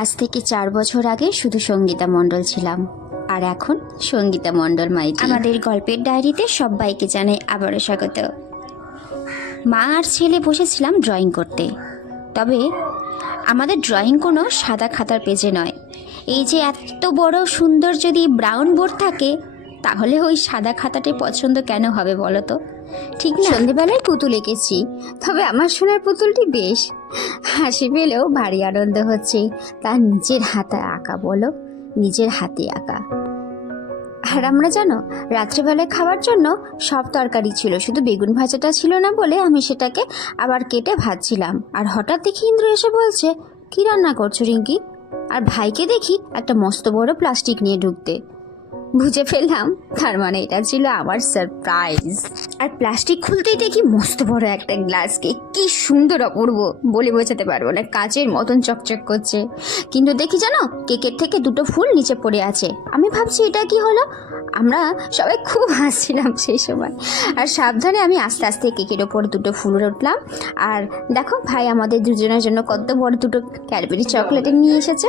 আজ থেকে 4 বছর আগে শুধু সঙ্গীতা মণ্ডল ছিলাম, আর এখন সঙ্গীতা মণ্ডল মাইতি। আমাদের গল্পের ডায়েরিতে সবাইকে জানাই আবারও স্বাগত। মা আর ছেলে বসেছিলাম ড্রয়িং করতে। তবে আমাদের ড্রয়িং কোনো সাদা খাতার পেজে নয়। এই যে এত বড় সুন্দর যদি ব্রাউন বোর্ড থাকে, তাহলে ওই সাদা খাতাটি পছন্দ কেন হবে বলো তো? ঠিক না? সন্ধেবেলায় পুতুল এঁকেছি, তবে আমার সোনার পুতুলটি বেশ হাসি পেলেও ভারী আনন্দ হচ্ছে। তার নিজের হাতে আঁকা, বলো, নিজের হাতে আঁকা। আর আমরা জানো, রাত্রেবেলায় খাওয়ার জন্য সব তরকারি ছিল, শুধু বেগুন ভাজাটা ছিল না বলে আমি সেটাকে আবার কেটে ভাজছিলাম। আর হঠাৎ দেখি ইন্দ্র এসে বলছে, কি রান্না করছো রিঙ্কি? আর ভাইকে দেখি একটা মস্ত বড় প্লাস্টিক নিয়ে ঢুকতে। বুঝে ফেললাম তার মানে এটা ছিল আমার সারপ্রাইজ। আর প্লাস্টিক খুলতেই দেখি মস্ত বড় একটা গ্লাস কেক, কি সুন্দর অপূর্ব, বলে বোঝাতে পারবো না, কাচের মতন চকচক করছে। কিন্তু দেখি জানো, কেকের থেকে 2টো ফুল নিচে পড়ে আছে। আমি ভাবছি এটা কি হলো। আমরা সবাই খুব হাসছিলাম সেই সময়। আর সাবধানে আমি আস্তে আস্তে কেকের ওপর 2টো ফুল উঠলাম। আর দেখো, ভাই আমাদের দুজনের জন্য কত বড় 2টো ক্যাডবেরি চকলেট নিয়ে এসেছে।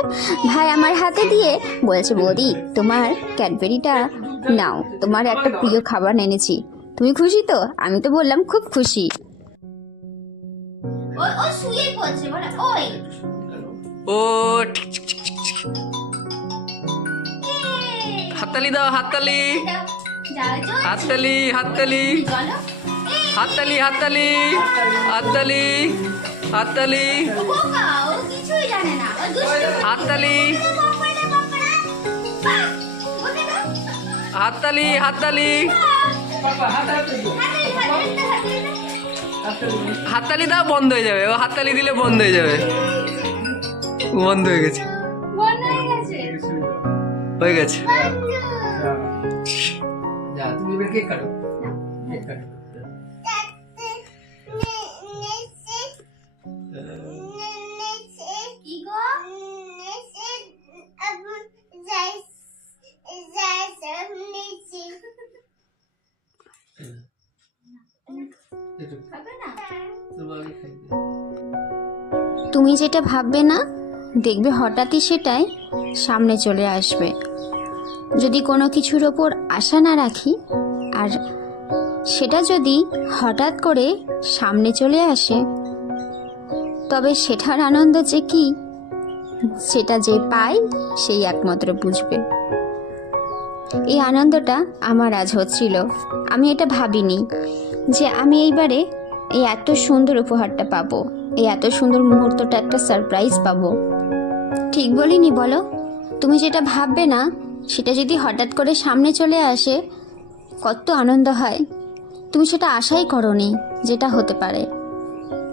ভাই আমার হাতে দিয়ে বলছে, বৌদি তোমার ক্যাডবেরিটা নাও, তোমার একটা প্রিয় খাবার এনেছি, তুমি খুশি তো? আমি তো বললাম খুব খুশি। ও হাততালি দাও, হাততালি হাততালি হাততালি হাততালি হাততালি হাততালি হাততালি হাততালি হাততালি হাততালি হাততালি দাও, বন্ধ হয়ে যাবে। ও হাততালি দিলে বন্ধ হয়ে যাবে। বন্ধ হয়ে গেছে, হয়ে গেছে। তুমি এবার কেক কাটো, কেক কাটো। তুমি যেটা ভাববে না, দেখবে হঠাৎই সেটাই সামনে চলে আসবে। যদি কোনো কিছুর ওপর আশা না রাখি, আর সেটা যদি হঠাৎ করে সামনে চলে আসে, তবে সেটার আনন্দ যে কি, সেটা যে পায় সেই একমাত্র বুঝবে। এই আনন্দটা আমার আজ হচ্ছিল। আমি এটা ভাবিনি যে আমি এইবারে এই এত সুন্দর উপহারটা পাবো, এই এত সুন্দর মুহূর্তটা, একটা সারপ্রাইজ পাবো। ঠিক বলিনি বলো? তুমি যেটা ভাববে না, সেটা যদি হঠাৎ করে সামনে চলে আসে, কত আনন্দ হয়। তুমি সেটা আশাই করোনি যেটা হতে পারে,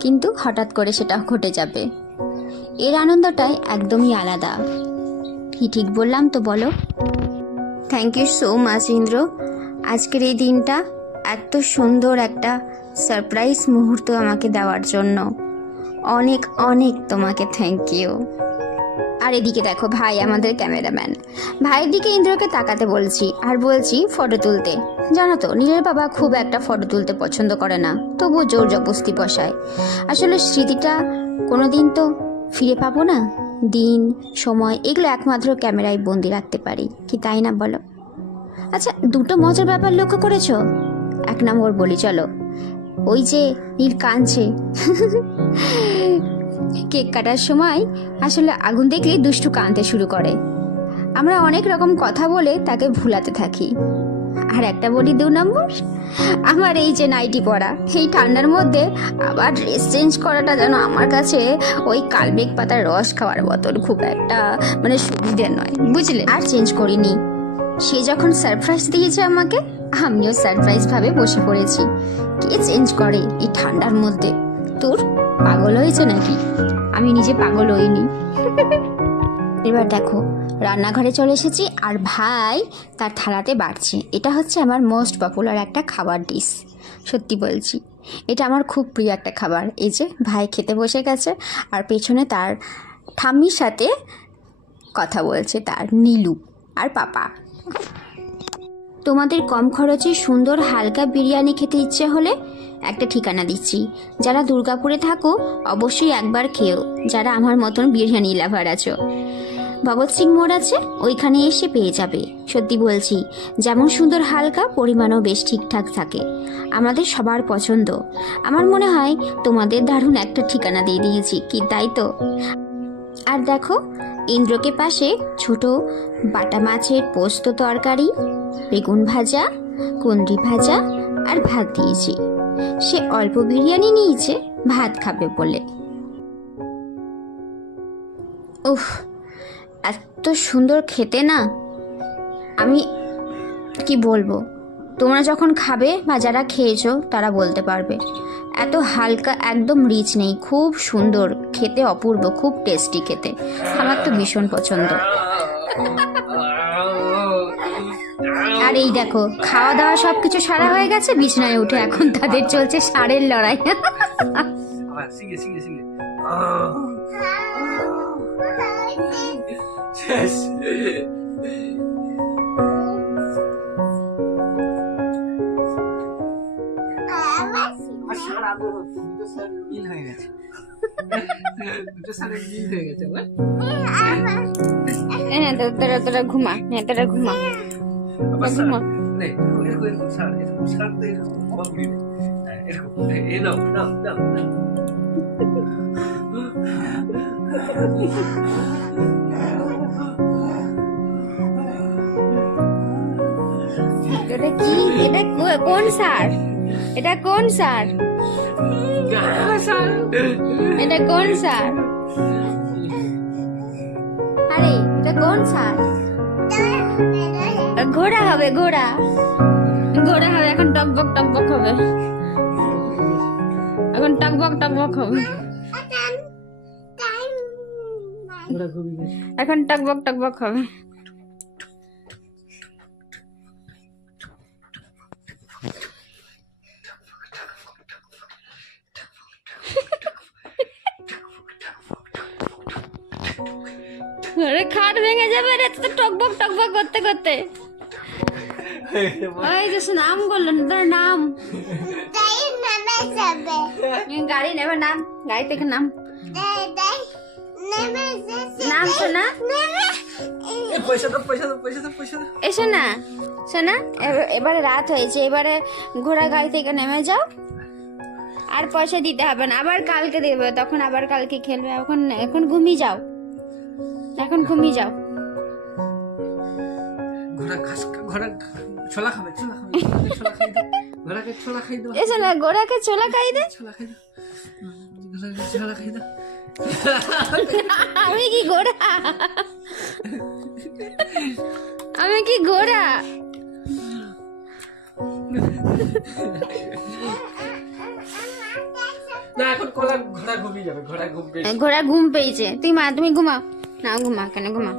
কিন্তু হঠাৎ করে সেটা ঘটে যাবে। এর আনন্দটাই একদমই আলাদা। কি ঠিক বললাম তো বলো? Thank you so much Indra, আজকের এই দিনটা এত সুন্দর একটা সারপ্রাইজ মুহূর্ত আমাকে দেওয়ার জন্য। অনেক অনেক তোমাকে থ্যাংক ইউ। আর এদিকে দেখো, ভাই আমাদের ক্যামেরাম্যান, ভাইয়ের দিকে ইন্দ্রকে তাকাতে বলছি আর বলছি ফটো তুলতে। জানো তো, নীলের বাবা খুব একটা ফটো তুলতে পছন্দ করে না, তবুও জোর জবরদস্তি বসায়। আসলে স্মৃতিটা কোনোদিন তো ফিরে পাবো না, দিন সময় এগুলো একমাত্র ক্যামেরায় বন্দি রাখতে পারি, কি তাই না বলো? আচ্ছা, 2টো মজার ব্যাপার লক্ষ্য করেছো? 1 নম্বর বলি চলো, ওই যে নীল কাঁদছে কেক কাটার সময় আসলে আগুন দেখলেই দুষ্টু কাঁদতে শুরু করে। আমরা অনেক রকম কথা বলে তাকে ভুলাতে থাকি। আর একটা বলি 2 নম্বর, আমার এই যে নাইটি পরা, এই ঠান্ডার মধ্যে আবার ড্রেস চেঞ্জ করাটা যেন আমার কাছে ওই কালমেঘ পাতার রস খাওয়ার মতন খুব একটা মানে সুবিধে নয়, বুঝলে? আর চেঞ্জ করিনি। সে যখন সারপ্রাইজ দিয়েছে আমাকে, আমিও সারপ্রাইজ ভাবে বসে পড়েছি। কে চেঞ্জ করে এই ঠান্ডার মধ্যে? তোর পাগল হয়েছে নাকি? আমি নিজে পাগল হইনি। এবার দেখো, রান্নাঘরে চলে এসেছি আর ভাই তার থালাতে বাড়ছে। এটা হচ্ছে আমার মোস্ট পপুলার একটা খাবার ডিশ, সত্যি বলছি, এটা আমার খুব প্রিয় একটা খাবার। এই যে ভাই খেতে বসে গেছে, আর পেছনে তার ঠাম্মির সাথে কথা বলছে তার নীলু আর পাপা। তোমাদের কম খরচে সুন্দর হালকা বিরিয়ানি খেতে ইচ্ছে হলে একটা ঠিকানা দিচ্ছি। যারা দুর্গাপুরে থাকো অবশ্যই একবার খেও, যারা আমার মতন বিরিয়ানি লাভার আছো। ভগৎ সিং মোড় আছে, ওইখানে এসে পেয়ে যাবে। সত্যি বলছি, যেমন সুন্দর হালকা, পরিমাণও বেশ ঠিকঠাক থাকে। আমাদের সবার পছন্দ। আমার মনে হয় তোমাদের দারুণ একটা ঠিকানা দিয়ে দিয়েছি, কি তাই তো? আর দেখো, ইন্দ্রকে পাশে ছোট বাটা মাছের পোস্ত তরকারি, বেগুন ভাজা, কুঁদরি ভাজা আর ভাত দিয়েছি। সে অল্প বিরিয়ানি নিয়েছে ভাত খাবে বলে। উফ, এত সুন্দর খেতে না, আমি কি বলবো। তোমরা যখন খাবে বা যারা খেয়েছো তারা বলতে পারবে। এত হালকা, একদম রিচ নেই, খুব সুন্দর খেতে, অপূর্ব, খুব টেস্টি খেতে। আমার তো ভীষণ পছন্দ। আর এই দেখো, খাওয়া দাওয়া সবকিছু সারা হয়ে গেছে, বিছানায় উঠে এখন তাদের চলছে ষাঁড়ের লড়াই। আবার সিগে সিগে সিগে শেষ। আমার সারা দুটো সার মিল হয়ে গেছে। দুটো সারের মিল হয়ে গেছে আমার। তোরা ঘুমা, তোরা ঘুমা, আবার ঘুমা। নে, এরকম সার, এরকম সার তো এরকম আবার ঘুরিয়ে নে। এরকম, এই নাও নাও নাও নাও। এটা কি? এটা কোন সার? এটা কোন সার? এটা কোন সার? আরে এটা কোন সার? ঘোড়া হবে, ঘোড়া, ঘোড়া হবে। এখন টকবক টকবক হবে, এখন টকবক টকবক হবে, এখন টকবক টকবক হবে। আরে খাট ভেঙে যাবে রে, তো টকবক টকবক করতে করতে। ওই যে নাম করলো না, তোর নাম গাড়ি নেবে, নাম গাড়ি থেকে নাম, নাম শোনা। পয়সা দাও, পয়সা দাও, পয়সা দাও, পয়সা দাও। এসো না, শোনা, এবারে রাত হয়েছে, এবারে ঘোড়া গাড়ি থেকে নেমে যাও, আর পয়সা দিতে হবে না। আবার কালকে দেবে, তখন আবার কালকে খেলবে। এখন এখন ঘুমিয়ে যাও, এখন ঘুমিয়ে যাও। ঘোড়া ঘাস, ঘোড়া ছোলা খাবে, ছোলা খাবে, ছোলা খাই দাও, ঘোড়াকে ছোলা খাই দাও, এসো না, ঘোড়াকে ছোলা খাই দে। ছোলা খাই দাও, ঘোড়াকে ছোলা খাই দাও। আমি কি ঘোড়া? আমি কি ঘোড়া? না, এখন ঘোড়া ঘুমিয়ে যাবে, ঘোড়া ঘুম পেয়েছে। ঘোড়া ঘুম পেয়েছে। তুমি ঘুমাও না, ঘুমা, কেন ঘুমা।